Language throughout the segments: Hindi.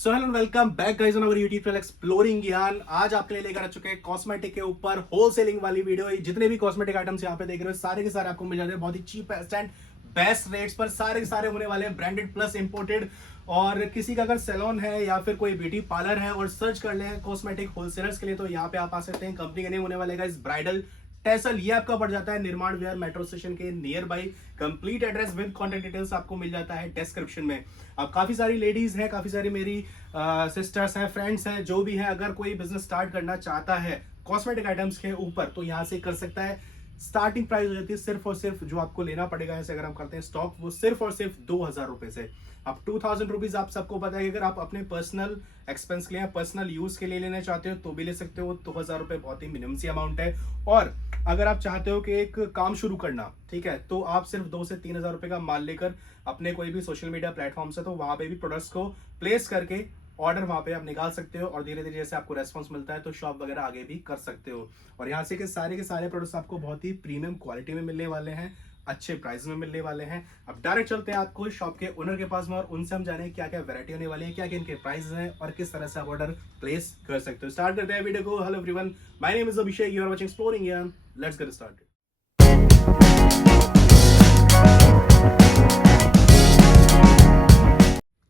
So hello welcome back guys on our YouTube channel exploring Gyan. आज आपके लिए लेकर आ चुके हैं कॉस्मेटिक के ऊपर होलसेलिंग वाली वीडियो। जितने भी कॉस्मेटिक आइटम्स यहाँ पे देख रहे हो सारे के सारे आपको मिल जाते हैं बहुत ही चीप एंड बेस्ट रेट्स पर। सारे के सारे होने वाले हैं ब्रांडेड प्लस इंपोर्टेड। और किसी का अगर सैलून है या फिर कोई ब्यूटी पार्लर है और सर्च कर ले कॉस्मेटिक होलसेलर्स के लिए तो यहाँ पे आप आ सकते हैं। कंपनी का नेम होने वाला है इस ब्राइडल टेसल। ये आपका पड़ जाता है निर्माण विहार मेट्रो स्टेशन के near by. Complete address with contact details आपको मिल जाता है डिस्क्रिप्शन में। अब काफी सारी लेडीज हैं, काफी सारी मेरी सिस्टर्स हैं, फ्रेंड्स हैं, जो भी है, अगर कोई बिजनेस स्टार्ट करना चाहता है कॉस्मेटिक आइटम्स के ऊपर तो यहाँ से कर सकता है। स्टार्टिंग प्राइस हो जाती है सिर्फ और सिर्फ जो आपको लेना पड़ेगा ऐसे अगर हम करते हैं स्टॉक, वो सिर्फ और सिर्फ 2000 रुपए से। अब 2000 रुपीज आप सबको पता है कि अगर आप अपने पर्सनल एक्सपेंस के लिए पर्सनल यूज के लिए लेना चाहते हो तो भी ले सकते हो। 2000 रुपए बहुत ही मिनिमम सी अमाउंट है। और अगर आप चाहते हो कि एक काम शुरू करना, ठीक है, तो आप सिर्फ 2 से 3000 रुपए का माल लेकर अपने कोई भी सोशल मीडिया प्लेटफॉर्म से तो वहां पे भी प्रोडक्ट्स को प्लेस करके ऑर्डर वहां पे आप निकाल सकते हो और धीरे धीरे जैसे आपको रेस्पॉन्स मिलता है तो शॉप वगैरह आगे भी कर सकते हो। और यहाँ से के सारे प्रोडक्ट्स आपको बहुत ही प्रीमियम क्वालिटी में मिलने वाले हैं, अच्छे प्राइस में मिलने वाले हैं। अब डायरेक्ट चलते हैं आपको शॉप के ओनर के पास में और उनसे हम जाने क्या क्या वैरायटी होने वाली है, क्या क्या इनके प्राइस हैं और किस तरह से आप ऑर्डर प्लेस कर सकते हो। स्टार्ट करते हैं वीडियो को। Hello everyone, my name is Abhishek, you are watching exploring Gyan. Let's get started.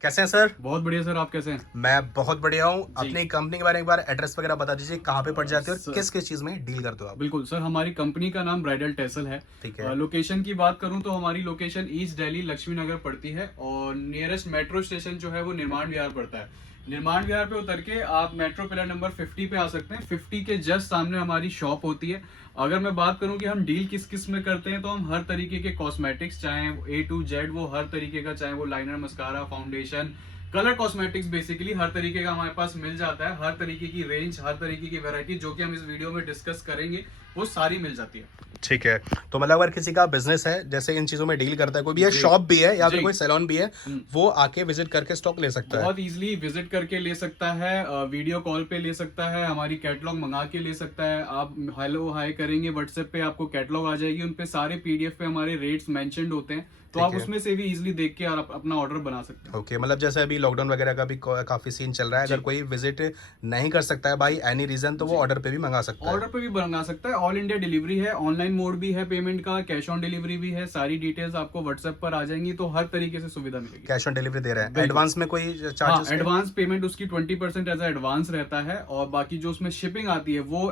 कैसे हैं सर? बहुत बढ़िया सर, आप कैसे हैं? मैं बहुत बढ़िया हूँ। अपनी कंपनी के बारे में एक बार एड्रेस वगैरह बता दीजिए, कहाँ पे पड़ जाते हो और किस किस चीज में डील करते हो आप? बिल्कुल सर, हमारी कंपनी का नाम ब्राइडल टेसल है। ठीक है। लोकेशन की बात करूं तो हमारी लोकेशन ईस्ट दिल्ली लक्ष्मी नगर पड़ती है और नियरेस्ट मेट्रो स्टेशन जो है वो निर्माण विहार पड़ता है। निर्माण विहार पे उतर के आप मेट्रो पिलर नंबर 50 पे आ सकते हैं। 50 के जस्ट सामने हमारी शॉप होती है। अगर मैं बात करूं कि हम डील किस किस में करते हैं तो हम हर तरीके के कॉस्मेटिक्स, चाहे A to Z, वो हर तरीके का, चाहे वो liner, mascara, foundation, colour cosmetics, basically हर तरीके का हमारे पास मिल जाता है। हर तरीके की रेंज, हर तरीके की वैरायटी जो कि हम इस वीडियो में डिस्कस करेंगे वो सारी मिल जाती है। ठीक है। तो मतलब अगर किसी का बिजनेस है जैसे इन चीजों में डील करता है, कोई भी है, शॉप भी है या फिर कोई सैलून भी है, वो आके विजिट करके स्टॉक ले सकता है। बहुत इजीली विजिट करके ले सकता है, वीडियो कॉल पे ले सकता है, हमारी कैटलॉग मंगा के ले सकता है। आप हेलो हाय करेंगे व्हाट्सएप पे, आपको कैटलॉग आ जाएगी, उन पे सारे PDF पे हमारे रेट्स मेंशन्ड होते हैं, तो आप उसमें से भी इजीली देख के आप अपना ऑर्डर बना सकते हैं। ओके, मतलब जैसे अभी लॉकडाउन वगैरह का भी काफी सीन चल रहा है, अगर कोई विजिट नहीं कर सकता है बाई एनी रीजन तो वो ऑर्डर पे भी मंगा सकता है। ऑर्डर पे भी मंगा सकता है। ऑल इंडिया डिलीवरी है, ऑनलाइन मोड भी है पेमेंट का, कैश ऑन डिलीवरी भी है। सारी डिटेल्स आपको व्हाट्सएप पर आ जाएंगी, तो हर तरीके से सुविधा मिलेगी। कैश ऑन डिलीवरी दे रहे हैं? एडवांस में कोई चार्जेस? हाँ, एडवांस पेमेंट उसकी 20% एज एडवांस रहता है और बाकी जो उसमें शिपिंग आती है वो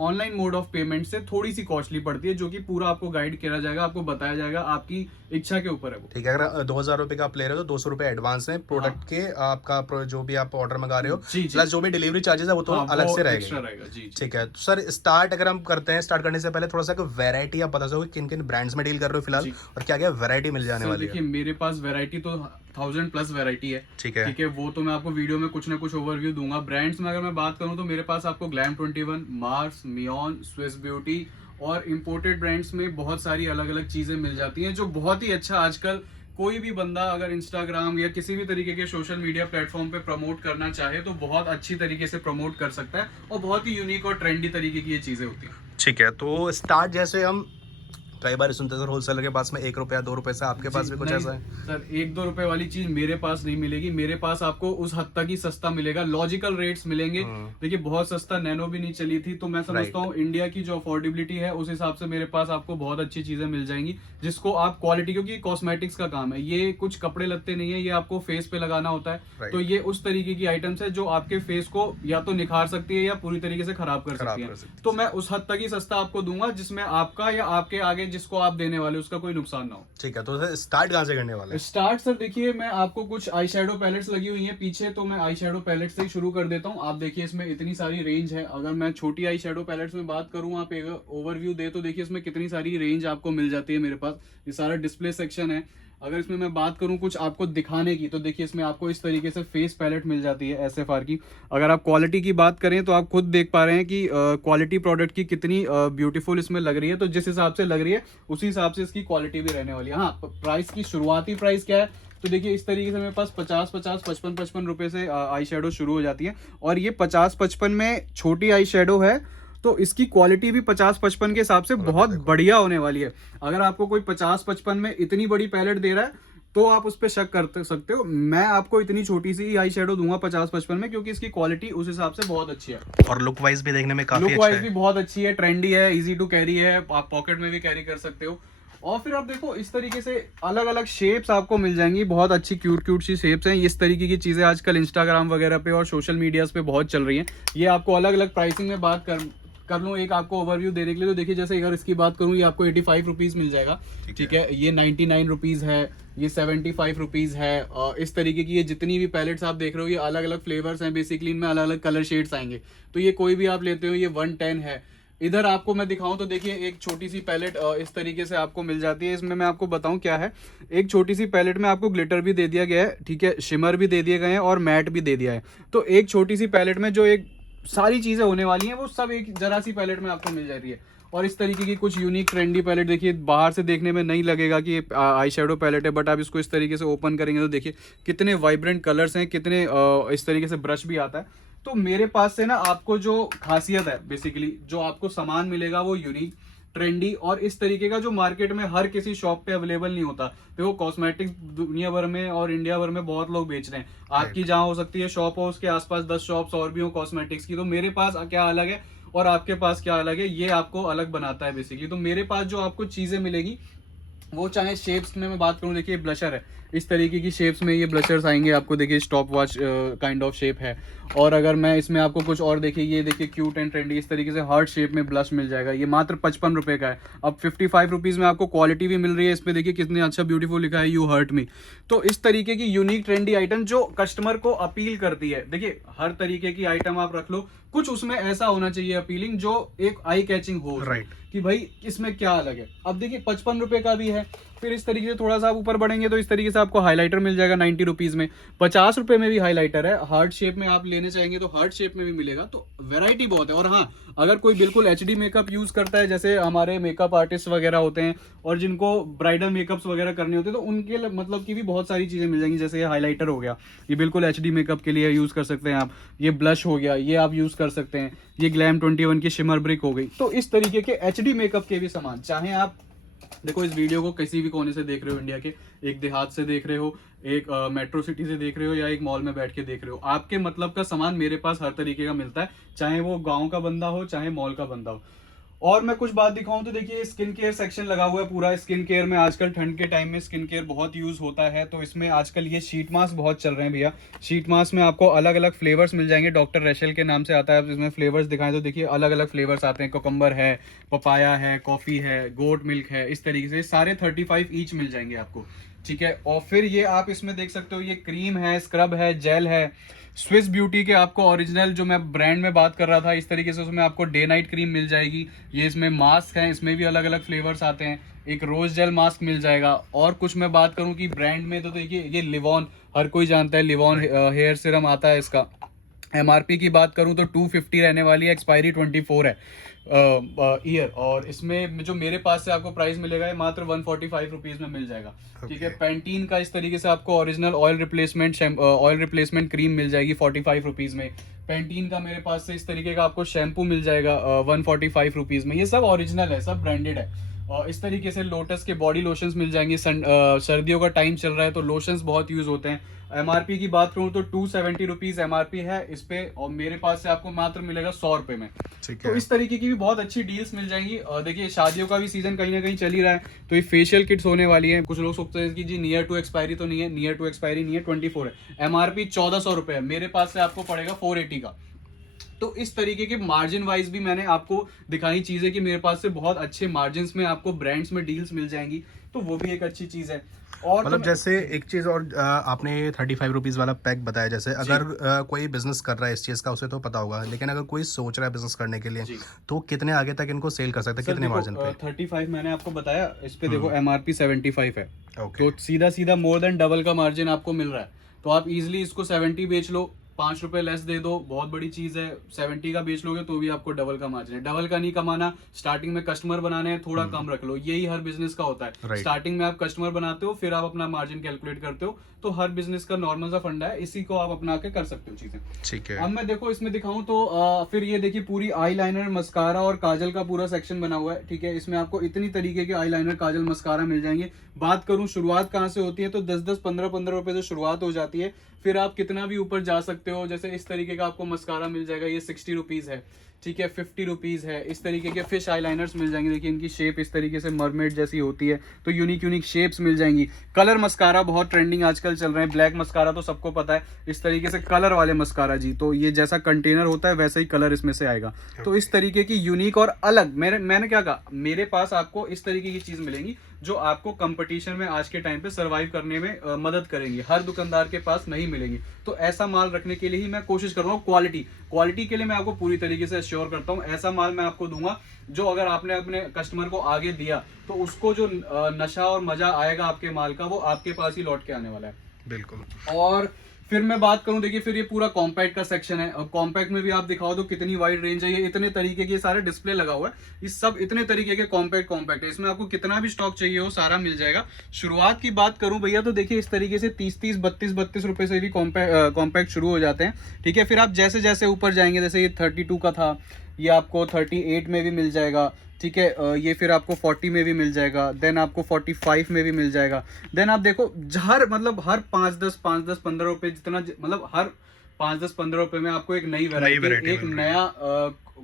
ऑनलाइन मोड ऑफ पेमेंट से थोड़ी सी कॉस्टली पड़ती है, जो कि पूरा आपको गाइड किया जाएगा, आपको बताया जाएगा, आपकी इच्छा के ऊपर है वो। ठीक है। अगर 2000 रुपए का आप ले रहे हो तो 200 रुपए एडवांस में प्रोडक्ट के आपका जो भी आप ऑर्डर मंगा रहे हो, प्लस जो भी डिलीवरी चार्जेस है वो तो अलग से रहेगा। ठीक है। तो सर स्टार्ट अगर हम करते हैं, स्टार्ट करने से पहले थोड़ा सा वैरायटी आप बता सको किन किन ब्रांड्स में डील कर रहे हो फिलहाल और क्या क्या वैरायटी मिल जाने वाली है? देखिए, मेरे पास वैरायटी तो 1000+ वैरायटी है। ठीक है, वो तो मैं आपको वीडियो में कुछ ना कुछ ओवरव्यू दूंगा। ब्रांड्स में अगर मैं बात करूं तो मेरे पास आपको ग्लैम 21, मार्स, मियोन, स्विस ब्यूटी और इंपोर्टेड ब्रांड्स में बहुत सारी अलग अलग चीजें मिल जाती हैं, जो बहुत ही अच्छा आजकल कोई भी बंदा अगर इंस्टाग्राम या किसी भी तरीके के सोशल मीडिया प्लेटफॉर्म पे प्रमोट करना चाहे तो बहुत अच्छी तरीके से प्रमोट कर सकता है और बहुत ही यूनिक और ट्रेंडी तरीके की ये चीजें होती हैं। ठीक है। तो स्टार्ट जैसे हम कई बार सुनते हैं सर होलसेलर के पास में 1 रुपया 2 रुपए से, आपके पास भी कुछ ऐसा है? सर 1-2 रुपए वाली चीज मेरे पास नहीं मिलेगी। मेरे पास आपको उस हद तक ही सस्ता मिलेगा, लॉजिकल रेट्स मिलेंगे। देखिए, बहुत सस्ता नैनो भी नहीं चली थी, तो मैं समझता हूँ इंडिया की जो अफोर्डेबिलिटी है उस हिसाब से मेरे पास आपको बहुत अच्छी चीजें मिल जाएंगी, जिसको आप क्वालिटी, क्योंकि कॉस्मेटिक्स का काम है, ये कुछ कपड़े लगते नहीं है, ये आपको फेस पे लगाना होता है। तो ये उस तरीके की आइटम्स है जो आपके फेस को या तो निखार सकती है या पूरी तरीके से खराब कर सकती है। तो मैं उस हद तक ही सस्ता आपको दूंगा जिसमें आपका या आपके आगे जिसको आप देने वाले उसका कोई नुकसान ना हो। ठीक है। तो स्टार्ट कहाँ से करने वाले हैं? स्टार्ट सर देखिए, मैं आपको कुछ आई शेडो पैलेट्स लगी हुई हैं पीछे, तो मैं आई शेडो पैलेट से ही शुरू कर देता हूं। आप देखिए, इसमें इतनी सारी रेंज है। अगर मैं छोटी आई शेडो पैलेट्स में बात करूं, आप एक ओवरव्यू दे तो देखिए इसमें कितनी सारी रेंज आपको मिल जाती है। मेरे पास ये सारा डिस्प्ले सेक्शन है। अगर इसमें मैं बात करूं कुछ आपको दिखाने की, तो देखिए इसमें आपको इस तरीके से फेस पैलेट मिल जाती है SFR की। अगर आप क्वालिटी की बात करें तो आप खुद देख पा रहे हैं कि क्वालिटी प्रोडक्ट की कितनी ब्यूटीफुल इसमें लग रही है। तो जिस हिसाब से लग रही है उसी हिसाब से इसकी क्वालिटी भी रहने वाली है। हाँ, प्राइस की शुरुआती प्राइस क्या है तो देखिए इस तरीके से मेरे पास 50-50, 55-55 रुपए से आई शेडो शुरू हो जाती है। और ये 50-55 में छोटी आई शेडो है, तो इसकी क्वालिटी भी 50-55 के हिसाब से बहुत बढ़िया होने वाली है। अगर आपको कोई 50-55 में इतनी बड़ी पैलेट दे रहा है तो आप उस पर शक कर सकते हो। मैं आपको इतनी छोटी सी आई शेडो दूंगा 50-55 में, क्योंकि इसकी क्वालिटी उस हिसाब से बहुत अच्छी है और लुक वाइज भी देखने में काफी लुक अच्छा वाइज है। भी बहुत अच्छी है, ट्रेंडी है, इजी टू कैरी है, आप पॉकेट में भी कैरी कर सकते हो। और फिर आप देखो इस तरीके से अलग अलग शेप्स आपको मिल जाएंगी, बहुत अच्छी क्यूट क्यूट सी शेप्स हैं। इस तरीके की चीज़ें आजकल इंस्टाग्राम वगैरह पे और सोशल मीडियाज पे बहुत चल रही हैं। ये आपको अलग अलग प्राइसिंग में बात कर लूँ एक आपको ओवरव्यू देने के लिए, तो देखिए जैसे अगर इसकी बात करूँ ये आपको 85 रुपीज़ मिल जाएगा, ठीक है। ये 99 रुपीज़ है, ये 75 रुपीज़ है। इस तरीके की ये जितनी भी पैलेट्स आप देख रहे हो ये अलग अलग फ्लेवर्स हैं, बेसिकली इनमें अलग अलग कलर शेड्स आएंगे। तो ये कोई भी आप लेते हो ये 110 है। इधर आपको मैं दिखाऊं तो देखिए एक छोटी सी पैलेट इस तरीके से आपको मिल जाती है। इसमें मैं आपको बताऊं क्या है, एक छोटी सी पैलेट में आपको ग्लिटर भी दे दिया गया है, ठीक है, शिमर भी दे दिए गए हैं और मैट भी दे दिया है। तो एक छोटी सी पैलेट में जो एक सारी चीज़ें होने वाली हैं वो सब एक जरा सी पैलेट में आपको मिल जाती है। और इस तरीके की कुछ यूनिक ट्रेंडी पैलेट देखिए, बाहर से देखने में नहीं लगेगा कि ये आई शेडो पैलेट है, बट आप इसको इस तरीके से ओपन करेंगे तो देखिए कितने वाइब्रेंट कलर्स हैं, कितने इस तरीके से ब्रश भी आता है। तो मेरे पास से ना आपको जो खासियत है बेसिकली जो आपको सामान मिलेगा वो यूनिक, ट्रेंडी और इस तरीके का जो मार्केट में हर किसी शॉप पे अवेलेबल नहीं होता। देखो कॉस्मेटिक्स दुनिया भर में और इंडिया भर में बहुत लोग बेच रहे हैं, आपकी जहाँ हो सकती है शॉप हो उसके आसपास 10 शॉप्स और भी हो कॉस्मेटिक्स की, तो मेरे पास क्या अलग है और आपके पास क्या अलग है, ये आपको अलग बनाता है बेसिकली। तो मेरे पास जो आपको चीजें मिलेगी वो चाहे शेप्स में मैं बात करूं, देखिए ब्लशर है, इस तरीके की शेप्स में ये ब्लशर्स आएंगे आपको, देखिए stop watch kind of shape है। और अगर मैं इसमें आपको कुछ और देखिए, ये देखिए क्यूट एंड ट्रेंडी इस तरीके से हार्ट शेप में ब्लश मिल जाएगा, ये मात्र 55 रुपए का है। अब 55 रुपीज़ में आपको क्वालिटी भी मिल रही है, इस पे देखिए कितने अच्छा ब्यूटीफुल लिखा है यू हर्ट मी। तो इस तरीके की यूनिक ट्रेंडी आइटम जो कस्टमर को अपील करती है, देखिए हर तरीके की आइटम आप रख लो, कुछ उसमें ऐसा होना चाहिए अपीलिंग जो एक आई कैचिंग हो, राइट, कि भाई इसमें क्या अलग है। अब देखिए 55 रुपए का भी है। फिर इस तरीके से थोड़ा सा आप ऊपर बढ़ेंगे तो इस तरीके से आपको हाइलाइटर मिल जाएगा 90 रुपीज में। 50 रुपए में भी हाइलाइटर है, हार्ट शेप में आप लेने चाहेंगे तो हार्ट शेप में भी मिलेगा। तो वैरायटी बहुत है। और हाँ, अगर कोई बिल्कुल एचडी मेकअप यूज करता है, जैसे हमारे मेकअप आर्टिस्ट वगैरह होते हैं और जिनको ब्राइडल मेकअप्स वगैरह करने होते हैं, तो उनके मतलब की भी बहुत सारी चीजें मिल जाएंगी। जैसे ये हाइलाइटर हो गया, ये बिल्कुल एचडी मेकअप के लिए यूज कर सकते हैं आप। ये ब्लश हो गया, ये आप यूज कर सकते हैं। ये ग्लैम 21 की शिमर ब्रिक हो गई। तो इस तरीके के एचडी मेकअप के भी सामान, चाहे आप देखो इस वीडियो को किसी भी कोने से देख रहे हो, इंडिया के एक देहात से देख रहे हो, एक मेट्रो सिटी से देख रहे हो या एक मॉल में बैठ के देख रहे हो, आपके मतलब का सामान मेरे पास हर तरीके का मिलता है, चाहे वो गांव का बंदा हो चाहे मॉल का बंदा हो। और मैं कुछ बात दिखाऊं तो देखिए स्किन केयर सेक्शन लगा हुआ है पूरा। स्किन केयर में आजकल ठंड के टाइम में स्किन केयर बहुत यूज होता है, तो इसमें आजकल ये शीट मास्क बहुत चल रहे हैं भैया। शीट मास्क में आपको अलग अलग फ्लेवर्स मिल जाएंगे, डॉक्टर रेशल के नाम से आता है। इसमें फ्लेवर्स दिखाएं तो देखिए अलग अलग फ्लेवर्स आते हैं, कोकम्बर है, पपाया है, कॉफी है, गोट मिल्क है, इस तरीके से सारे 35 ईच मिल जाएंगे आपको, ठीक है। और फिर ये आप इसमें देख सकते हो, ये क्रीम है, स्क्रब है, जेल है। स्विस ब्यूटी के आपको ओरिजिनल जो मैं ब्रांड में बात कर रहा था, इस तरीके से उसमें आपको डे नाइट क्रीम मिल जाएगी। ये इसमें मास्क हैं, इसमें भी अलग अलग फ्लेवर्स आते हैं। एक रोज जेल मास्क मिल जाएगा। और कुछ मैं बात करूं कि ब्रांड में तो देखिए ये लिवॉन, हर कोई जानता है लिवॉन हेयर सीरम आता है। इसका एमआरपी की बात करूं तो 250 रहने वाली है, एक्सपायरी 24 है ईयर। और इसमें जो मेरे पास से आपको प्राइस मिलेगा ये मात्र 145 रुपीज में मिल जाएगा, ठीक है। पैंटीन का इस तरीके से आपको ओरिजिनल ऑयल रिप्लेसमेंट क्रीम मिल जाएगी 45 रुपीज में। पैंटीन का मेरे पास से इस तरीके का आपको शैम्पू मिल जाएगा 145 रुपीज में। ये सब ओरिजिनल है, सब ब्रांडेड है। इस तरीके से लोटस के बॉडी लोशंस मिल जाएंगे। सर्दियों का टाइम चल रहा है तो लोशंस बहुत यूज होते हैं। एमआरपी की बात करूं तो 270 रुपीज एमआरपी है इस पे, और मेरे पास से आपको मात्र मिलेगा 100 रुपए में। तो इस तरीके की भी बहुत अच्छी डील्स मिल जाएंगी। और देखिए शादियों का भी सीजन कहीं ना कहीं चल ही रहा है, तो ये फेशियल किट्स होने वाली है। कुछ लोग सोचते हैं कि जी नियर टू एक्सपायरी तो नहीं है, नियर टू एक्सपायरी नहीं है, 24 है। एमआरपी 1400 रुपए है, मेरे पास से आपको पड़ेगा 480 का। तो इस तरीके के मार्जिन वाइज भी मैंने आपको दिखाई चीजें कि मेरे पास से बहुत अच्छे मार्जिन में आपको ब्रांड्स में डील्स मिल जाएंगी, तो वो भी एक अच्छी चीज है। और मतलब जैसे एक चीज और आपने 35 रुपीज वाला पैक बताया, जैसे अगर कोई बिजनेस कर रहा है इस चीज का उसे तो पता होगा, लेकिन अगर कोई सोच रहा है बिजनेस करने के लिए तो कितने आगे तक इनको सेल कर सकता है, कितने मार्जिन पे? 35 मैंने आपको बताया, इस पे देखो एमआरपी 75 है, तो सीधा सीधा मोर देन डबल का मार्जिन आपको मिल रहा है। तो आप इजीली इसको 70 बेच लो, 5 रुपए लेस दे दो, बहुत बड़ी चीज है। 70 का बेच लोगे तो भी आपको डबल का मार्जिन है। डबल का नहीं कमाना, स्टार्टिंग में कस्टमर बनाने हैं, थोड़ा कम रख लो, यही हर बिजनेस का होता है। स्टार्टिंग में आप कस्टमर बनाते हो, फिर आप अपना मार्जिन कैलकुलेट करते हो, तो हर बिजनेस का नॉर्मल सा फंडा है, इसी को आप अपना के कर सकते हो चीजें। ठीक है। अब मैं देखो इसमें दिखाऊं तो फिर ये देखिए पूरी आई लाइनर, मस्कारा और काजल का पूरा सेक्शन बना हुआ है। ठीक है, इसमें आपको इतनी तरीके के आई लाइनर, काजल, मस्कारा मिल जाएंगे। बात करूं शुरुआत कहाँ से होती है, तो 10-10, 15-15 रुपए से शुरुआत हो जाती है। फिर आप कितना भी ऊपर जा सकते हो। जैसे इस तरीके का आपको मस्कारा मिल जाएगा, ये 60 रुपीज है। ठीक है, 50 रुपीज है। इस तरीके के फिश आईलाइनर्स मिल जाएंगे, देखिए इनकी शेप इस तरीके से मरमेड जैसी होती है, तो यूनिक यूनिक शेप्स मिल जाएंगी। कलर मस्कारा बहुत ट्रेंडिंग आजकल चल रहे हैं। ब्लैक मस्कारा तो सबको पता है, इस तरीके से कलर वाले मस्कारा जी, तो ये जैसा कंटेनर होता है वैसा ही कलर इसमें से आएगा। तो इस तरीके की यूनिक और अलग, मैंने क्या कहा, मेरे पास आपको इस तरीके की चीज मिलेंगी जो आपको कंपटीशन में आज के टाइम पे सरवाइव करने में मदद करेंगी, हर दुकानदार के पास नहीं मिलेंगी। तो ऐसा माल रखने के लिए ही मैं कोशिश कर रहा हूँ। क्वालिटी के लिए मैं आपको पूरी तरीके से श्योर करता हूँ, ऐसा माल मैं आपको दूंगा जो अगर आपने अपने कस्टमर को आगे दिया तो उसको जो नशा और मजा आएगा आपके माल का, वो आपके पास ही लौट के आने वाला है। बिल्कुल। और फिर मैं बात करूं, देखिए फिर ये पूरा कॉम्पैक्ट का सेक्शन है। और कॉम्पैक्ट में भी आप दिखाओ तो कितनी वाइड रेंज है। ये इतने तरीके के सारे डिस्प्ले लगा हुआ है, ये सब इतने तरीके के कॉम्पैक्ट है। इसमें आपको कितना भी स्टॉक चाहिए हो सारा मिल जाएगा। शुरुआत की बात करूं भैया तो देखिए इस तरीके से 30-30, 32-32 रुपए से भी कॉम्पैक्ट शुरू हो जाते हैं। ठीक है, फिर आप जैसे जैसे ऊपर जाएंगे, जैसे ये 32 का था, ये आपको 38 में भी मिल जाएगा। ठीक है, ये फिर आपको 40 में भी मिल जाएगा, देन आपको 45 में भी मिल जाएगा। देन आप देखो हर 5-10, 15 रुपए जितना, मतलब हर 5-10, 15 रुपए में आपको एक नई वैरायटी, एक नया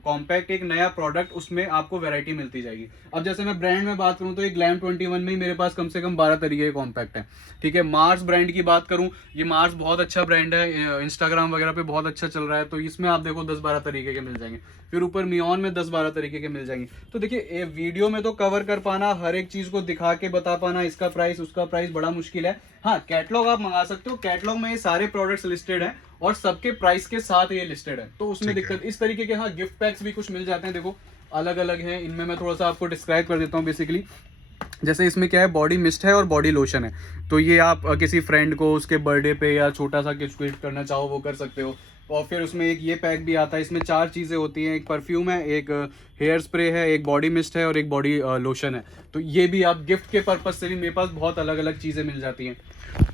कॉम्पैक्ट, एक नया प्रोडक्ट, उसमें आपको वैरायटी मिलती जाएगी। अब जैसे मैं ब्रांड में बात करूं तो एक ग्लैम 21 में ही मेरे पास कम से कम 12 तरीके के कॉम्पैक्ट हैं। ठीक है, मार्स ब्रांड की बात करूं, ये मार्स बहुत अच्छा ब्रांड है, इंस्टाग्राम वगैरह पे बहुत अच्छा चल रहा है, तो इसमें आप देखो 10-12 तरीके के मिल जाएंगे। फिर ऊपर मियोन में 10-12 तरीके के मिल जाएंगे। तो देखिए वीडियो में तो कवर कर पाना, हर एक चीज को दिखा के बता पाना, इसका प्राइस उसका प्राइस बड़ा मुश्किल है। हाँ, कैटलॉग आप मंगा सकते हो, कैटलॉग में ये सारे प्रोडक्ट्स लिस्टेड हैं और सबके प्राइस के साथ ये लिस्टेड है, तो उसमें दिक्कत इस तरीके के। हाँ, गिफ्ट पैक्स भी कुछ मिल जाते हैं, देखो अलग अलग हैं। इनमें मैं थोड़ा सा आपको डिस्क्राइब कर देता हूँ। बेसिकली जैसे इसमें क्या है, बॉडी मिस्ट है और बॉडी लोशन है, तो ये आप किसी फ्रेंड को उसके बर्थडे पे या छोटा सा गिफ्ट करना चाहो वो कर सकते हो। और फिर उसमें एक ये पैक भी आता है, इसमें 4 चीज़ें होती हैं, एक परफ्यूम है, एक हेयर स्प्रे है, एक बॉडी मिस्ट है और एक बॉडी लोशन है। तो ये भी आप गिफ्ट के पर्पज से भी, मेरे पास बहुत अलग अलग चीज़ें मिल जाती हैं।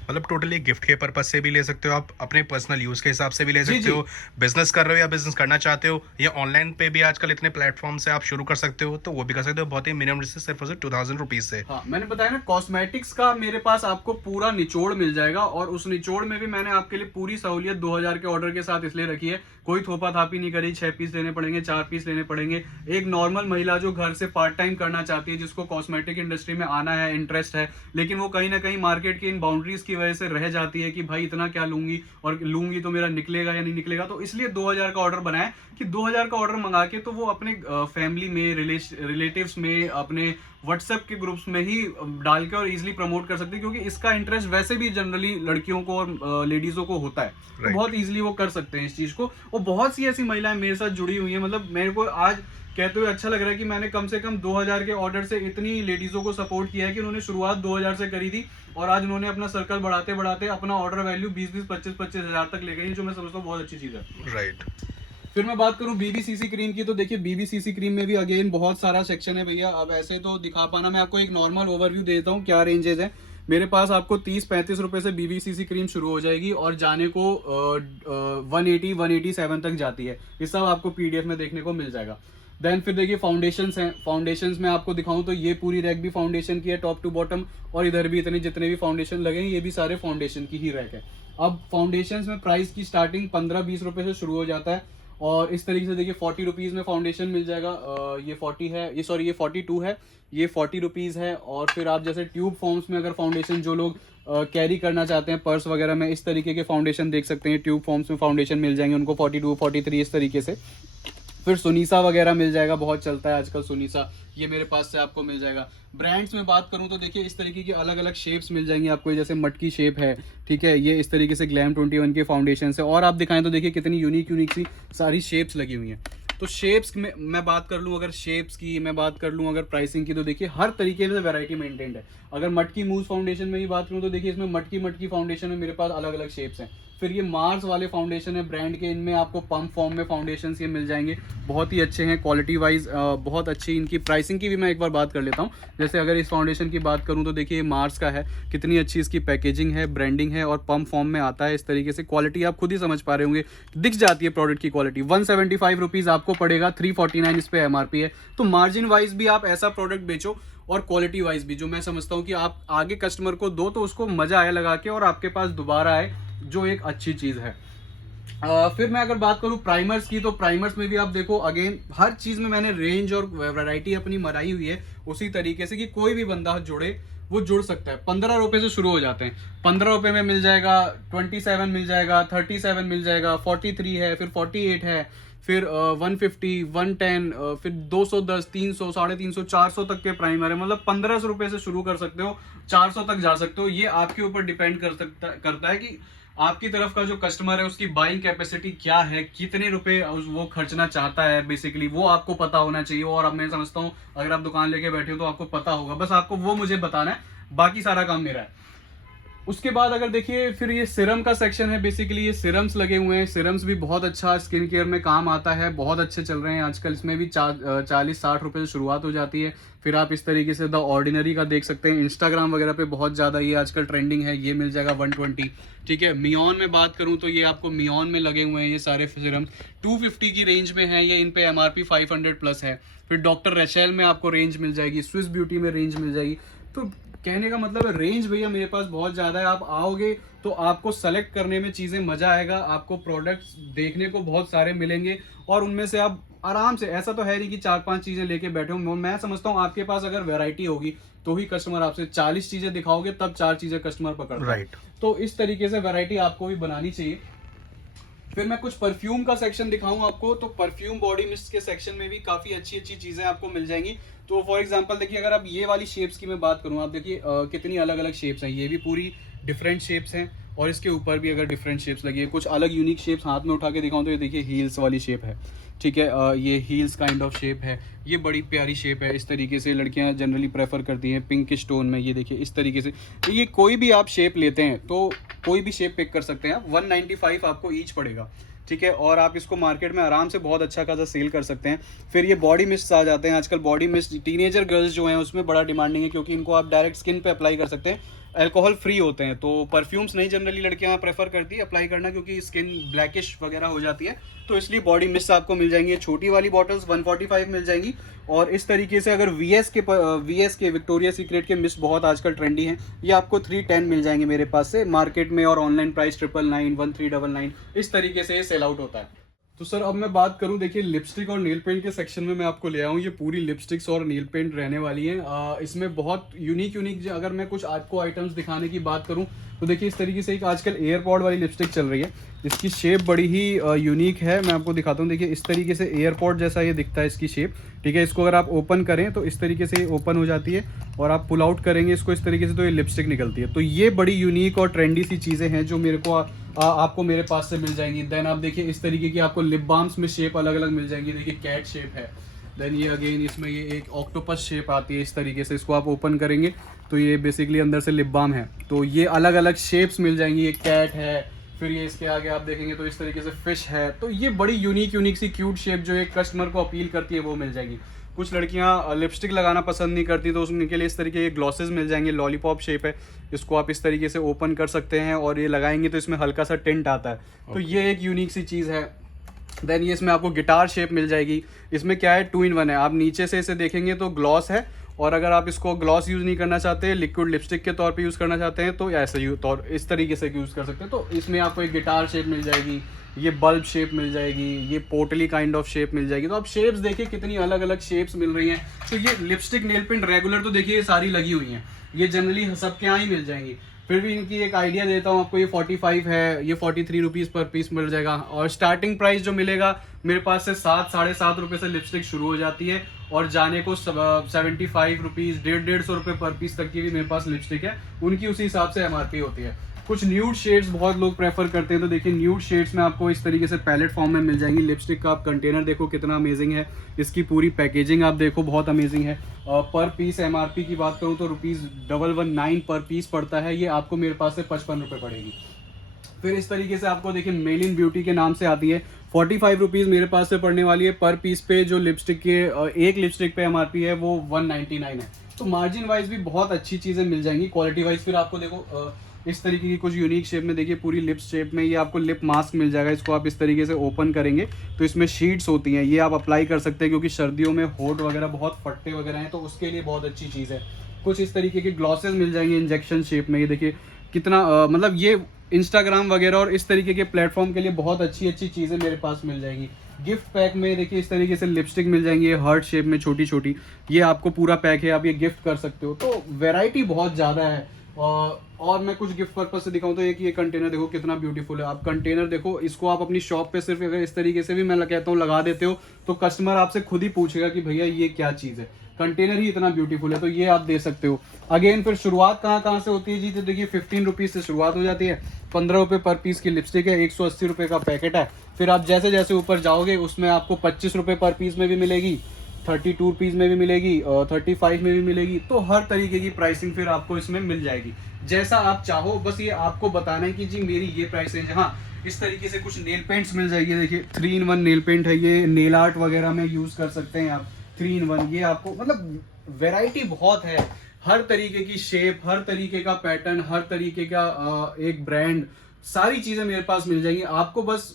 मतलब टोटली गिफ्ट के पर्पज से भी ले सकते हो आप, अपने पर्सनल यूज के हिसाब से भी ले सकते हो, बिजनेस कर रहे हो या बिजनेस करना चाहते हो, या ऑनलाइन पे भी आजकल इतने प्लेटफॉर्म से आप शुरू कर सकते हो, तो वो भी कर सकते हो बहुत ही मिनिमम से, सिर्फ 2000 रुपीज से। हाँ, मैंने बताया ना, कॉस्मेटिक्स का मेरे पास आपको पूरा निचोड़ मिल जाएगा, और उस निचोड़ में भी मैंने आपके लिए पूरी सहूलियत 2000 के ऑर्डर के साथ इसलिए रखी है। कोई थोपा थापी नहीं करी, 6 पीस लेने पड़ेंगे, 4 पीस लेने पड़ेंगे। एक नॉर्मल महिला जो घर से पार्ट टाइम करना चाहती है, जिसको कॉस्मेटिक इंडस्ट्री में आना है, इंटरेस्ट है, लेकिन वो कहीं ना कहीं मार्केट की इन बाउंड्रीज की वजह से रह जाती है कि भाई इतना क्या लूंगी, और लूंगी तो मेरा निकलेगा या नहीं निकलेगा, तो इसलिए 2000 का ऑर्डर बनाया कि 2000 का ऑर्डर मंगा के तो वो अपने फैमिली में, रिलेटिव्स में, अपने व्हाट्सएप के ग्रुप्स में ही डाल के और इजीली प्रमोट कर सकते हैं, क्योंकि इसका इंटरेस्ट वैसे भी जनरली लड़कियों को और लेडीजों को होता है, तो बहुत इजीली वो कर सकते हैं इस चीज को। और बहुत सी ऐसी महिलाएं मेरे साथ जुड़ी हुई हैं, मतलब मेरे को आज कहते हुए अच्छा लग रहा है कि मैंने कम से कम 2000 के ऑर्डर से इतनी लेडीजों को सपोर्ट किया है कि उन्होंने शुरुआत 2000 से करी थी, और आज उन्होंने अपना सर्कल बढ़ाते बढ़ाते अपना ऑर्डर वैल्यू 20-20, 25-25 हजार तक ले गई, जो मैं समझता हूँ बहुत अच्छी चीज है। राइट। फिर मैं बात करूं बीबीसीसी क्रीम की, तो देखिए बीबीसीसी क्रीम में भी अगेन बहुत सारा सेक्शन है भैया। अब ऐसे तो दिखा पाना, मैं आपको एक नॉर्मल ओवरव्यू देता हूं क्या रेंजेस है। मेरे पास आपको 30-35 रुपए से बीबीसीसी क्रीम शुरू हो जाएगी और जाने को 180-187 तक जाती है। ये सब आपको पीडीएफ में देखने को मिल जाएगा। देन फिर देखिए फाउंडेशंस हैं। फाउंडेशंस में आपको दिखाऊं तो ये पूरी रैक भी फाउंडेशन की है, टॉप टू बॉटम, और इधर भी इतने जितने भी फाउंडेशन लगे हैं ये भी सारे फाउंडेशन की ही रैक है। अब फाउंडेशंस में प्राइस की स्टार्टिंग 15-20 रुपए से शुरू हो जाता है, और इस तरीके से देखिए 40 रुपीज में फाउंडेशन मिल जाएगा। ये 40 है, ये सॉरी ये 42 है, ये 40 रुपीज है। और फिर आप जैसे ट्यूब फॉर्म्स में अगर फाउंडेशन जो लोग कैरी करना चाहते हैं पर्स वगैरह में, इस तरीके के फाउंडेशन देख सकते हैं, ट्यूब फॉर्म्स में फाउंडेशन मिल जाएंगे उनको 42, 43 इस तरीके से। फिर सुनीसा वगैरह मिल जाएगा, बहुत चलता है आजकल सुनीसा, ये मेरे पास से आपको मिल जाएगा। ब्रांड्स में बात करूं तो देखिए इस तरीके की अलग अलग शेप्स मिल जाएंगी आपको, जैसे मटकी शेप है, ठीक है, ये इस तरीके से ग्लैम 21 के फाउंडेशन से। और आप दिखाएं तो देखिए कितनी यूनिक सी सारी शेप्स लगी हुई हैं। तो शेप्स में मैं बात कर लूं, अगर शेप्स की मैं बात कर लूं, अगर प्राइसिंग की, तो देखिए हर तरीके से वैरायटी मेंटेन्ड है। अगर मटकी मूव फाउंडेशन में ही बात करूं तो देखिए इसमें मटकी फाउंडेशन में मेरे पास अलग अलग शेप्स हैं, फिर ये मार्स वाले फाउंडेशन है ब्रांड के, इनमें आपको पंप फॉर्म में फाउंडेशन ये मिल जाएंगे, बहुत ही अच्छे हैं क्वालिटी वाइज, बहुत अच्छी। इनकी प्राइसिंग की भी मैं एक बार बात कर लेता हूँ। जैसे अगर इस फाउंडेशन की बात करूँ तो देखिए मार्स का है, कितनी अच्छी इसकी पैकेजिंग है, ब्रांडिंग है और पंप फॉर्म में आता है। इस तरीके से क्वालिटी आप खुद ही समझ पा रहे होंगे, दिख जाती है प्रोडक्ट की क्वालिटी। 175 रुपीज़ आपको पड़ेगा, 349 इस पे MRP है। तो मार्जिन वाइज भी आप ऐसा प्रोडक्ट बेचो और क्वालिटी वाइज भी, जो मैं समझता हूँ कि आप आगे कस्टमर को दो तो उसको मजा आए लगा के और आपके पास दोबारा आए, जो एक अच्छी चीज़ है। फिर मैं अगर बात करूं प्राइमर्स की, तो प्राइमर्स में भी आप देखो अगेन हर चीज़ में मैंने रेंज और वैरायटी अपनी मराई हुई है उसी तरीके से कि कोई भी बंदा जुड़े वो जुड़ सकता है। 15 रुपए से शुरू हो जाते हैं, 15 रुपए में मिल जाएगा, 27 मिल जाएगा, 37 मिल जाएगा, 43 है, फिर 48 है, फिर 150, 110, फिर 210, 300, 350, 400 तक के प्राइमर है। मतलब 1500 रुपए से शुरू कर सकते हो, 400 तक जा सकते हो। ये आपके ऊपर डिपेंड करता है कि आपकी तरफ का जो कस्टमर है उसकी बाइंग कैपेसिटी क्या है, कितने रुपए वो खर्चना चाहता है, बेसिकली वो आपको पता होना चाहिए। और अब मैं समझता हूँ अगर आप दुकान लेके बैठे हो तो आपको पता होगा, बस आपको वो मुझे बताना है, बाकी सारा काम मेरा है। उसके बाद अगर देखिए फिर ये सिरम का सेक्शन है, बेसिकली ये सिरम्स लगे हुए हैं। सिरम्स भी बहुत अच्छा स्किन केयर में काम आता है, बहुत अच्छे चल रहे हैं आजकल। इसमें भी 40-60 रुपए से शुरुआत हो जाती है। फिर आप इस तरीके से द ऑर्डिनरी का देख सकते हैं, इंस्टाग्राम वगैरह पे बहुत ज़्यादा ये आजकल ट्रेंडिंग है, ये मिल जाएगा 120। ठीक है, मियॉन में बात करूँ तो ये आपको मियॉन में लगे हुए हैं ये सारे सिरम्स, 250 की रेंज में है ये, इन पे MRP 500 प्लस है। फिर डॉक्टर रैशेल में आपको रेंज मिल जाएगी, स्विस ब्यूटी में रेंज मिल जाएगी। तो कहने का मतलब है रेंज भैया मेरे पास बहुत ज़्यादा है। आप आओगे तो आपको सेलेक्ट करने में चीज़ें मज़ा आएगा, आपको प्रोडक्ट्स देखने को बहुत सारे मिलेंगे और उनमें से आप आराम से, ऐसा तो है नहीं कि 4-5 चीज़ें लेके बैठे हो। मैं समझता हूँ आपके पास अगर वैरायटी होगी तो ही कस्टमर आपसे 40 चीज़ें दिखाओगे तब 4 चीज़ें कस्टमर पकड़ता है। राइट। तो इस तरीके से वैरायटी आपको भी बनानी चाहिए। फिर मैं कुछ परफ्यूम का सेक्शन दिखाऊं आपको, तो परफ्यूम बॉडी मिस्ट के सेक्शन में भी काफ़ी अच्छी अच्छी चीज़ें आपको मिल जाएंगी। तो फॉर एग्जांपल देखिए, अगर आप ये वाली शेप्स की मैं बात करूं, आप देखिए कितनी अलग अलग शेप्स हैं, ये भी पूरी डिफरेंट शेप्स हैं और इसके ऊपर भी अगर डिफरेंट शेप्स लगी है, कुछ अलग यूनिक शेप्स हाथ में उठा के दिखाऊं तो ये देखिए हील्स वाली शेप है। ठीक है, ये हील्स काइंड ऑफ शेप है, ये बड़ी प्यारी शेप है। इस तरीके से लड़कियां जनरली प्रेफर करती हैं पिंक स्टोन में, ये देखिए इस तरीके से। तो ये कोई भी आप शेप लेते हैं तो कोई भी शेप पिक कर सकते हैं आप, 195 आपको ईच पड़ेगा। ठीक है, और आप इसको मार्केट में आराम से बहुत अच्छा खासा सेल कर सकते हैं। फिर ये बॉडी मिस्ट आ जाते हैं आजकल। बॉडी मिस्ट टीनेजर गर्ल्स जो हैं उसमें बड़ा डिमांडिंग है, क्योंकि इनको आप डायरेक्ट स्किन पे अप्लाई कर सकते हैं, अल्कोहल फ्री होते हैं। तो परफ्यूम्स नहीं जनरली लड़कियां प्रेफर करती है अप्लाई करना, क्योंकि स्किन ब्लैकिश वगैरह हो जाती है। तो इसलिए बॉडी मिस्ट आपको मिल जाएंगी, छोटी वाली बॉटल्स 145 मिल जाएंगी। और इस तरीके से अगर VS के विक्टोरिया सीक्रेट के मिस्ट बहुत आजकल ट्रेंडी हैं, ये आपको 310 मिल जाएंगे मेरे पास से मार्केट में, और ऑनलाइन प्राइस 999, 1399 इस तरीके से ये सेल आउट होता है। तो सर अब मैं बात करूं, देखिए लिपस्टिक और नेल पेंट के सेक्शन में मैं आपको ले आऊं। ये पूरी लिपस्टिक्स और नेल पेंट रहने वाली हैं। इसमें बहुत यूनिक अगर मैं कुछ आपको आइटम्स दिखाने की बात करूं तो देखिए इस तरीके से एक आजकल एयरपॉड वाली लिपस्टिक चल रही है। इसकी शेप बड़ी ही यूनिक है, मैं आपको दिखाता हूँ। देखिए इस तरीके से एयरपॉड जैसा ये दिखता है इसकी शेप। ठीक है, इसको अगर आप ओपन करें तो इस तरीके से ये ओपन हो जाती है, और आप पुल आउट करेंगे इसको इस तरीके से तो ये लिपस्टिक निकलती है। तो ये बड़ी यूनिक और ट्रेंडी सी चीज़ें हैं जो मेरे को आपको मेरे पास से मिल जाएंगी। देन आप देखिए इस तरीके की आपको लिप बाम्स में शेप अलग अलग मिल जाएंगी। देखिए कैट शेप है, देन ये अगेन इसमें ये एक ऑक्टोपस शेप आती है इस तरीके से। इसको आप ओपन करेंगे तो ये बेसिकली अंदर से लिप बाम है। तो ये अलग अलग शेप्स मिल जाएंगी। ये कैट है, फिर ये इसके आगे आप देखेंगे तो इस तरीके से फिश है। तो ये बड़ी यूनिक सी क्यूट शेप जो एक कस्टमर को अपील करती है वो मिल जाएगी। कुछ लड़कियां लिपस्टिक लगाना पसंद नहीं करती तो उनके लिए इस तरीके के ग्लॉसेस मिल जाएंगे। लॉलीपॉप शेप है, इसको आप इस तरीके से ओपन कर सकते हैं और ये लगाएंगे तो इसमें हल्का सा टिंट आता है। तो ये एक यूनिक सी चीज़ है। देन ये इसमें आपको गिटार शेप मिल जाएगी। इसमें क्या है, 2 in 1 है। आप नीचे से इसे देखेंगे तो ग्लॉस है, और अगर आप इसको ग्लॉस यूज़ नहीं करना चाहते, लिक्विड लिपस्टिक के तौर पे यूज़ करना चाहते हैं तो ऐसे इस तरीके से यूज़ कर सकते हैं। तो इसमें आपको एक गिटार शेप मिल जाएगी, ये बल्ब शेप मिल जाएगी, ये पोटली काइंड ऑफ शेप मिल जाएगी। तो आप शेप्स देखिए कितनी अलग अलग शेप्स मिल रही हैं। तो ये लिपस्टिक नेल पेंट रेगुलर तो देखिए ये सारी लगी हुई हैं, ये जनरली सबके यहाँ ही मिल जाएंगी। फिर भी इनकी एक आइडिया देता हूँ आपको, ये 45 है, ये 43 रुपीज़ पर पीस मिल जाएगा। और स्टार्टिंग प्राइस जो मिलेगा मेरे पास से 7-7.5 रुपये से लिपस्टिक शुरू हो जाती है, और जाने को 75 रुपीज़, 150 रुपये पर पीस तक की भी मेरे पास लिपस्टिक है। उनकी उसी हिसाब से MRP होती है। कुछ न्यूड शेड्स बहुत लोग प्रेफर करते हैं, तो देखिए न्यूड शेड्स में आपको इस तरीके से पैलेट फॉर्म में मिल जाएंगी। लिपस्टिक का आप कंटेनर देखो कितना अमेजिंग है, इसकी पूरी पैकेजिंग आप देखो बहुत अमेजिंग है। पर पीस MRP की बात करूँ तो ₹119 पर पीस पड़ता है, ये आपको मेरे पास से 55 रुपये पड़ेगी। फिर इस तरीके से आपको देखिए मेलिन ब्यूटी के नाम से आती है, 45 रुपीज़ मेरे पास से पड़ने वाली है पर पीस पे। जो लिपस्टिक के एक लिपस्टिक पे एमआरपी है वो 199 है। तो मार्जिन वाइज भी बहुत अच्छी चीज़ें मिल जाएंगी। क्वालिटी वाइज फिर आपको देखो इस तरीके की कुछ यूनिक शेप में देखिए, पूरी लिप्स शेप में ये आपको लिप मास्क मिल जाएगा। इसको आप इस तरीके से ओपन करेंगे तो इसमें शीट्स होती हैं, ये आप अप्लाई कर सकते हैं क्योंकि सर्दियों में होठ वगैरह बहुत फटते वगैरह हैं, तो उसके लिए बहुत अच्छी चीज़ है। कुछ इस तरीके के ग्लॉसेस मिल जाएंगे इंजेक्शन शेप में, ये देखिए कितना मतलब ये इंस्टाग्राम वगैरह और इस तरीके के प्लेटफॉर्म के लिए बहुत अच्छी अच्छी चीज़ें मेरे पास मिल जाएंगी। गिफ्ट पैक में देखिए इस तरीके से लिपस्टिक मिल जाएंगी, ये हार्ट शेप में छोटी छोटी, ये आपको पूरा पैक है, आप ये गिफ्ट कर सकते हो। तो वैरायटी बहुत ज़्यादा है। और मैं कुछ गिफ्ट पर्पज से दिखाऊं तो ये कंटेनर देखो कितना ब्यूटीफुल है। आप कंटेनर देखो, इसको आप अपनी शॉप पे सिर्फ अगर इस तरीके से भी मैं कहता हूँ लगा देते हो तो कस्टमर आपसे खुद ही पूछेगा कि भैया ये क्या चीज़ है। कंटेनर ही इतना ब्यूटीफुल है, तो ये आप दे सकते हो। अगेन फिर शुरुआत कहाँ से होती है जी, तो देखिए 15 रुपीज़ से शुरुआत हो जाती है। 15 रुपये पर पीस की लिपस्टिक है, 180 रुपये का पैकेट है। फिर आप जैसे जैसे ऊपर जाओगे उसमें आपको 25 रुपये पर पीस में भी मिलेगी, 32 रुपीज़ में भी मिलेगी और 35 में भी मिलेगी। तो हर तरीके की प्राइसिंग फिर आपको इसमें मिल जाएगी, जैसा आप चाहो। बस ये आपको बताना है कि जी मेरी ये प्राइस रेंज है। हाँ, इस तरीके से कुछ नेल पेंट्स मिल जाएगी, देखिए 3-in-1 नेल पेंट है, ये नेल आर्ट वगैरह में यूज़ कर सकते हैं आप। 3-in-1 ये आपको मतलब वैरायटी बहुत है, हर तरीके की शेप, हर तरीके का पैटर्न, हर तरीके का एक ब्रांड, सारी चीज़ें मेरे पास मिल जाएंगी। आपको बस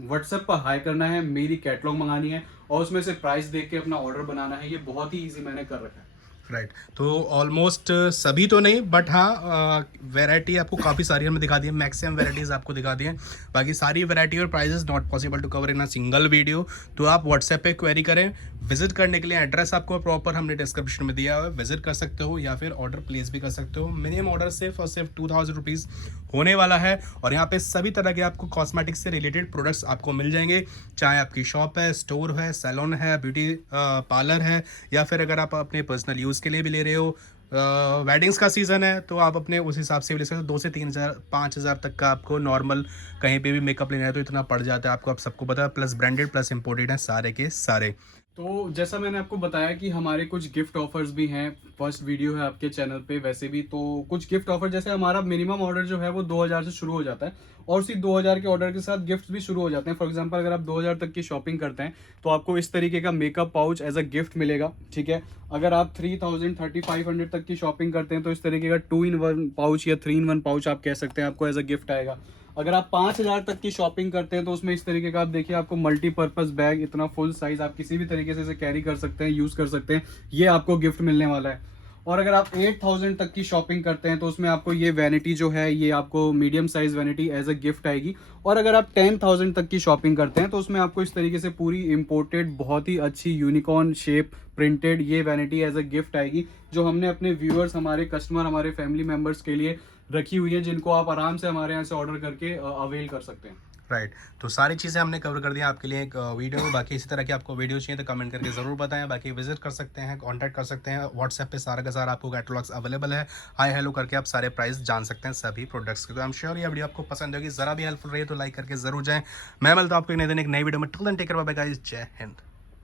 व्हाट्सएप पर हाई करना है, मेरी कैटलॉग मंगानी है और उसमें से प्राइस देख के अपना ऑर्डर बनाना है। ये बहुत ही इजी मैंने कर रखा है। राइट तो ऑलमोस्ट सभी तो नहीं, बट हाँ वैरायटी आपको काफ़ी सारी हमने दिखा दी है, मैक्सिमम वैरायटीज़ आपको दिखा दी हैं। बाकी सारी वैरायटी और prizes not possible to cover in a single video, तो आप व्हाट्सएप पे क्वेरी करें। विजिट करने के लिए एड्रेस आपको प्रॉपर हमने डिस्क्रिप्शन में दिया हुआ है, विजिट कर सकते हो या फिर ऑर्डर प्लेस भी कर सकते हो। मिनिमम ऑर्डर सिर्फ और सिर्फ 2000 रुपीज़ होने वाला है और यहाँ पे सभी तरह के आपको कॉस्मेटिक्स से रिलेटेड प्रोडक्ट्स आपको मिल जाएंगे, चाहे आपकी शॉप है, स्टोर है, सैलून है, ब्यूटी पार्लर है, या फिर अगर आप अपने पर्सनल यूज़ के लिए भी ले रहे हो। वेडिंग्स का सीज़न है तो आप अपने उस हिसाब से भी ले सकते हो। 2 से 3,000 5,000 तक का आपको नॉर्मल कहीं पे भी मेकअप लेना है तो इतना पड़ जाता है आपको, आप सबको पता है। प्लस ब्रांडेड प्लस इम्पोर्टेड है सारे के सारे। तो जैसा मैंने आपको बताया कि हमारे कुछ गिफ्ट ऑफर्स भी हैं, फर्स्ट वीडियो है आपके चैनल पे वैसे भी। तो कुछ गिफ्ट ऑफर, जैसे हमारा मिनिमम ऑर्डर जो है वो 2000 से शुरू हो जाता है और उसी 2000 के ऑर्डर के साथ गिफ्ट भी शुरू हो जाते हैं। फॉर एग्जांपल अगर आप 2000 तक की शॉपिंग करते हैं तो आपको इस तरीके का makeup pouch as a gift मिलेगा, ठीक है। अगर आप 3000 3500 तक की शॉपिंग करते हैं तो इस तरीके का 2-in-1 पाउच या 3-in-1 पाउच आप कह सकते हैं, आपको एज अ गिफ्ट आएगा। अगर आप 5000 तक की शॉपिंग करते हैं तो उसमें इस तरीके का आप देखिए आपको मल्टीपर्पज बैग, इतना फुल साइज, आप किसी भी तरीके से इसे कैरी कर सकते हैं, यूज कर सकते हैं, ये आपको गिफ्ट मिलने वाला है। और अगर आप 8000 तक की शॉपिंग करते हैं तो उसमें आपको ये वैनिटी जो है ये आपको medium size vanity as a gift आएगी। और अगर आप 10000 तक की शॉपिंग करते हैं तो उसमें आपको इस तरीके से पूरी इंपोर्टेड बहुत ही अच्छी यूनिकॉर्न शेप प्रिंटेड ये वैनिटी एज अ गिफ्ट आएगी, जो हमने अपने व्यूअर्स, हमारे कस्टमर, हमारे फैमिली मेम्बर्स के लिए रखी हुई है, जिनको आप आराम से हमारे यहाँ से ऑर्डर करके अवेल कर सकते हैं। राइट तो सारी चीज़ें हमने कवर कर दी आपके लिए एक वीडियो में। बाकी इसी तरह की आपको वीडियो चाहिए तो कमेंट करके ज़रूर बताएं। बाकी विजिट कर सकते हैं, कांटेक्ट कर सकते हैं, व्हाट्सएप पे सारा का सारा आपको कैटलॉग्स अवेलेबल है। हाय हेलो करके आप सारे प्राइस जान सकते हैं सभी प्रोडक्ट्स के। तो आई एम श्योर ये वीडियो आपको पसंद होगी, ज़रा भी हेल्पफुल रही तो लाइक करके ज़रूर जाएँ। मैं मिलता हूँ आपको एक नई वीडियो में। Till then take care, bye bye guys, जय हिंद।